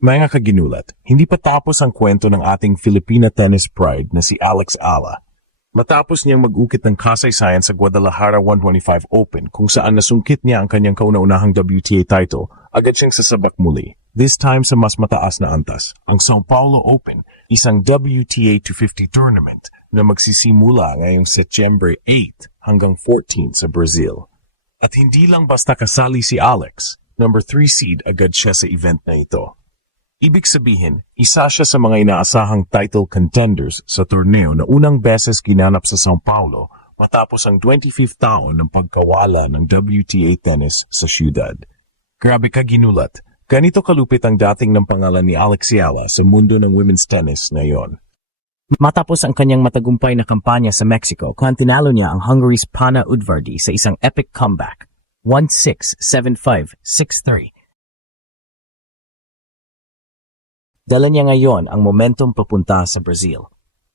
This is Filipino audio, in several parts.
Mga kaginulat, hindi pa tapos ang kwento ng ating Filipina tennis pride na si Alex Ala. Matapos niyang mag-ukit ng kasaysayan sa Guadalajara 125 Open kung saan nasungkit niya ang kanyang kauna-unahang WTA title, agad siyang sasabak muli. This time sa mas mataas na antas, ang São Paulo Open, isang WTA 250 tournament na magsisimula ngayong September 8 hanggang 14 sa Brazil. At hindi lang basta kasali si Alex, number 3 seed agad siya sa event na ito. Ibig sabihin, isa siya sa mga inaasahang title contenders sa torneo na unang beses ginanap sa São Paulo matapos ang 25th taon ng pagkawala ng WTA tennis sa siyudad. Grabe ka ginulat, ganito kalupit ang dating ng pangalan ni Alex Ala sa mundo ng women's tennis ngayon. Matapos ang kanyang matagumpay na kampanya sa Mexico, tinalo niya ang Hungary's Pana Udvardy sa isang epic comeback, 1-6, 7-5, 6-3. Dala niya ngayon ang momentum papunta sa Brazil.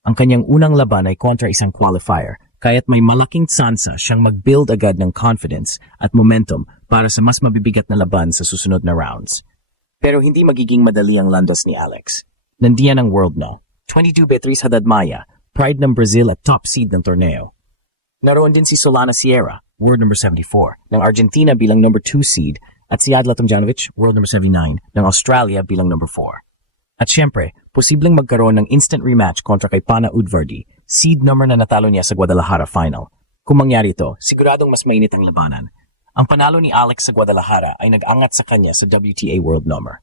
Ang kanyang unang laban ay kontra isang qualifier, kaya't may malaking tsansa siyang mag-build agad ng confidence at momentum para sa mas mabibigat na laban sa susunod na rounds. Pero hindi magiging madali ang landas ni Alex. Nandiyan ang world na. 22 Beatriz Haddad Maia, pride ng Brazil at top seed ng torneo. Naroon din si Solana Sierra, world number 74, ng Argentina bilang number 2 seed, at si Adla Tomljanovic, world number 79, ng Australia bilang number 4. At syempre, posibleng magkaroon ng instant rematch kontra kay Pana Udvardy, seed number na natalo niya sa Guadalajara final. Kung mangyari ito, siguradong mas mainit ang labanan. Ang panalo ni Alex sa Guadalajara ay nag-angat sa kanya sa WTA World Number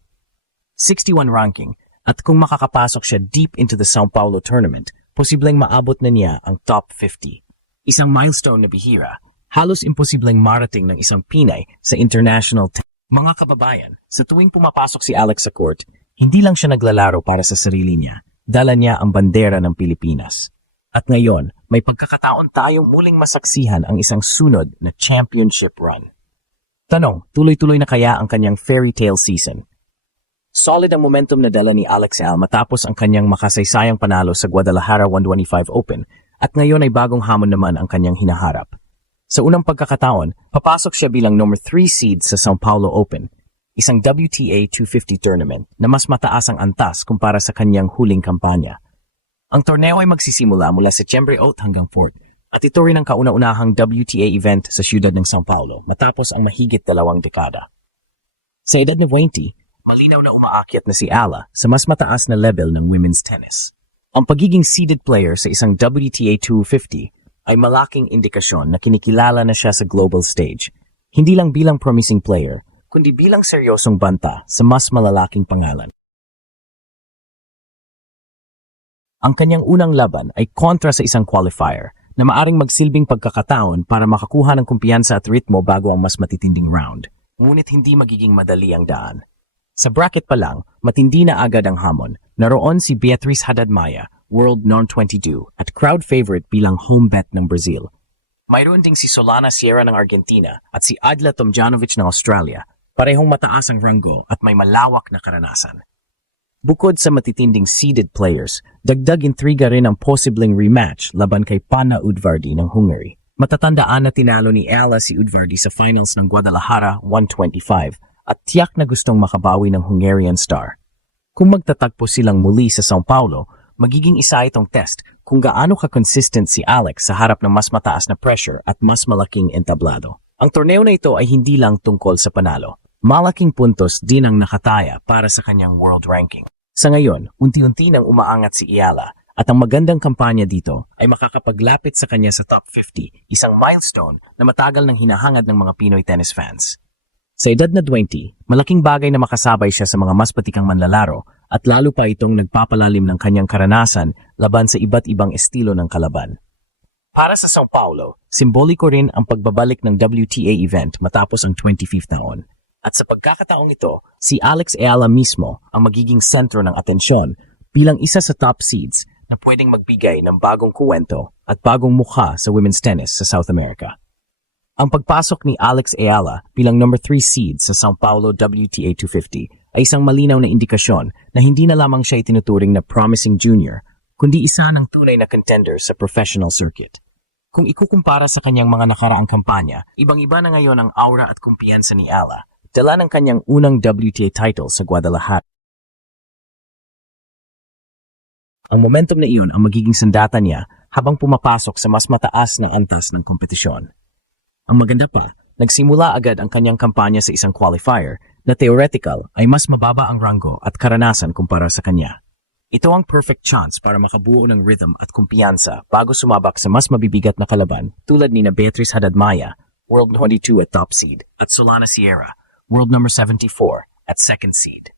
61 ranking, at kung makakapasok siya deep into the São Paulo tournament, posibleng maabot na niya ang top 50. Isang milestone na bihira, halos imposibleng marating ng isang Pinay sa international Mga kababayan, sa tuwing pumapasok si Alex sa court, hindi lang siya naglalaro para sa sarili niya, dala niya ang bandera ng Pilipinas. At ngayon, may pagkakataon tayong muling masaksihan ang isang sunod na championship run. Tanong, tuloy-tuloy na kaya ang kanyang fairy tale season? Solid ang momentum na dala ni Alex Al matapos ang kanyang makasaysayang panalo sa Guadalajara 125 Open at ngayon ay bagong hamon naman ang kanyang hinaharap. Sa unang pagkakataon, papasok siya bilang number 3 seed sa São Paulo Open, isang WTA 250 tournament na mas mataas ang antas kumpara sa kanyang huling kampanya. Ang torneo ay magsisimula mula September 8 hanggang 4 at ito rin ang kauna-unahang WTA event sa siyudad ng São Paulo matapos ang mahigit 2 dekada. Sa edad na 20, malinaw na umaakyat na si Ala sa mas mataas na level ng women's tennis. Ang pagiging seeded player sa isang WTA 250 ay malaking indikasyon na kinikilala na siya sa global stage, hindi lang bilang promising player, kundi bilang seryosong banta sa mas malalaking pangalan. Ang kanyang unang laban ay kontra sa isang qualifier na maaring magsilbing pagkakataon para makakuha ng kumpiyansa at ritmo bago ang mas matitinding round. Ngunit hindi magiging madali ang daan. Sa bracket pa lang, matindi na agad ang hamon. Naroon si Beatriz Haddad Maia, World Non-22 at crowd favorite bilang home bet ng Brazil. Mayroon ding si Solana Sierra ng Argentina at si Adla Tomljanovic ng Australia, parehong mataas ang ranggo at may malawak na karanasan. Bukod sa matitinding seeded players, dagdag intriga rin ang posibleng rematch laban kay Pana Udvardy ng Hungary. Matatandaan na tinalo ni Ala si Udvardy sa finals ng Guadalajara 125 at tiyak na gustong makabawi ng Hungarian star. Kung magtatagpo silang muli sa São Paulo, magiging isa itong test kung gaano ka-consistent si Alex sa harap ng mas mataas na pressure at mas malaking entablado. Ang torneo na ito ay hindi lang tungkol sa panalo. Malaking puntos din ang nakataya para sa kanyang world ranking. Sa ngayon, unti-unti nang umaangat si Ala at ang magandang kampanya dito ay makakapaglapit sa kanya sa top 50, isang milestone na matagal nang hinahangad ng mga Pinoy tennis fans. Sa edad na 20, malaking bagay na makasabay siya sa mga mas patikang manlalaro at lalo pa itong nagpapalalim ng kanyang karanasan laban sa iba't ibang estilo ng kalaban. Para sa São Paulo, simboliko rin ang pagbabalik ng WTA event matapos ang 25th taon. At sa pagkakataong ito, si Alex Ala mismo ang magiging sentro ng atensyon bilang isa sa top seeds na pwedeng magbigay ng bagong kuwento at bagong mukha sa women's tennis sa South America. Ang pagpasok ni Alex Ala bilang number 3 seed sa São Paulo WTA 250 ay isang malinaw na indikasyon na hindi na lamang siya itinuturing na promising junior, kundi isa ng tunay na contender sa professional circuit. Kung ikukumpara sa kanyang mga nakaraang kampanya, ibang-iba na ngayon ang aura at kumpiyansa ni Ala, dala ng kanyang unang WTA title sa Guadalajara. Ang momentum na iyon ang magiging sandata niya habang pumapasok sa mas mataas na antas ng kompetisyon. Ang maganda pa, nagsimula agad ang kanyang kampanya sa isang qualifier na theoretical ay mas mababa ang ranggo at karanasan kumpara sa kanya. Ito ang perfect chance para makabuo ng rhythm at kumpiyansa bago sumabak sa mas mabibigat na kalaban tulad ni na Beatriz Haddad-Maia, World 22 at top seed, at Solana Sierra, World number 74 at second seed.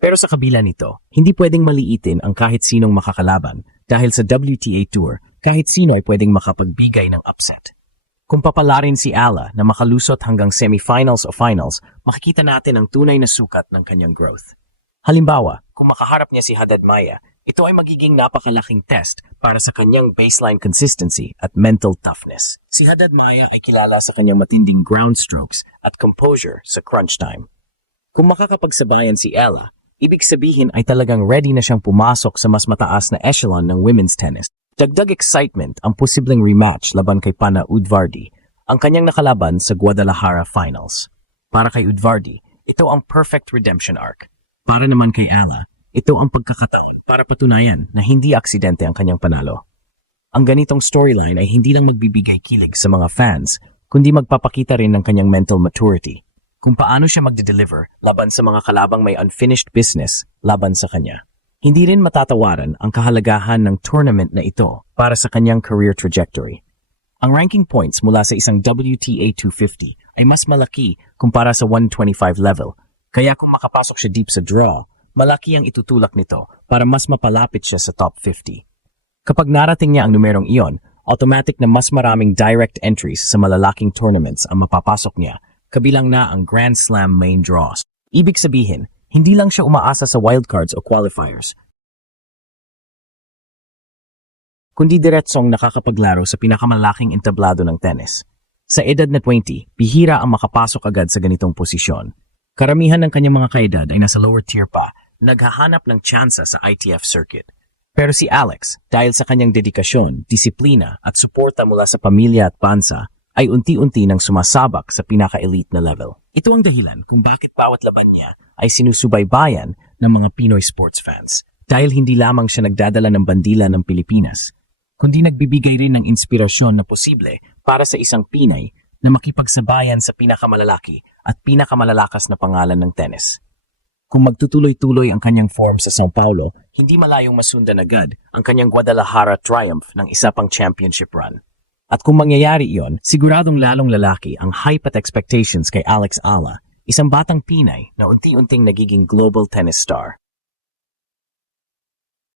Pero sa kabila nito, hindi pwedeng maliitin ang kahit sinong makakalaban dahil sa WTA Tour, kahit sino ay pwedeng makapagbigay ng upset. Kung papalarin si Ala na makalusot hanggang semifinals o finals, makikita natin ang tunay na sukat ng kanyang growth. Halimbawa, kung makaharap niya si Haddad-Maia, ito ay magiging napakalaking test para sa kanyang baseline consistency at mental toughness. Si Haddad-Maia ay kilala sa kanyang matinding ground strokes at composure sa crunch time. Kung makakapagsabayan si Ella, ibig sabihin ay talagang ready na siyang pumasok sa mas mataas na echelon ng women's tennis. Dagdag excitement ang posibleng rematch laban kay Pana Udvardy, ang kanyang nakalaban sa Guadalajara Finals. Para kay Udvardy, ito ang perfect redemption arc. Para naman kay Ala, ito ang pagkakataon para patunayan na hindi aksidente ang kanyang panalo. Ang ganitong storyline ay hindi lang magbibigay kilig sa mga fans, kundi magpapakita rin ng kanyang mental maturity, kung paano siya magde-deliver laban sa mga kalabang may unfinished business laban sa kanya. Hindi rin matatawaran ang kahalagahan ng tournament na ito para sa kanyang career trajectory. Ang ranking points mula sa isang WTA 250 ay mas malaki kumpara sa 125 level, kaya kung makapasok siya deep sa draw, malaki ang itutulak nito para mas mapalapit siya sa top 50. Kapag narating niya ang numerong iyon, automatic na mas maraming direct entries sa malalaking tournaments ang mapapasok niya, kabilang na ang Grand Slam main draws. Ibig sabihin, hindi lang siya umaasa sa wildcards o qualifiers, kundi diretsong nakakapaglaro sa pinakamalaking entablado ng tennis. Sa edad na 20, bihira ang makapasok agad sa ganitong posisyon. Karamihan ng kanyang mga kaedad ay nasa lower tier pa, naghahanap ng tsansa sa ITF circuit. Pero si Alex, dahil sa kanyang dedikasyon, disiplina at suporta mula sa pamilya at bansa, ay unti-unti nang sumasabak sa pinaka-elite na level. Ito ang dahilan kung bakit bawat laban niya ay sinusubaybayan ng mga Pinoy sports fans, dahil hindi lamang siya nagdadala ng bandila ng Pilipinas, kundi nagbibigay rin ng inspirasyon na posible para sa isang Pinay na makipagsabayan sa pinakamalalaki at pinakamalalakas na pangalan ng tennis. Kung magtutuloy-tuloy ang kanyang form sa São Paulo, hindi malayong masundan agad ang kanyang Guadalajara triumph ng isa pang championship run. At kung mangyayari iyon, siguradong lalong lalaki ang hype at expectations kay Alex Ala, isang batang Pinay na unti-unting nagiging global tennis star.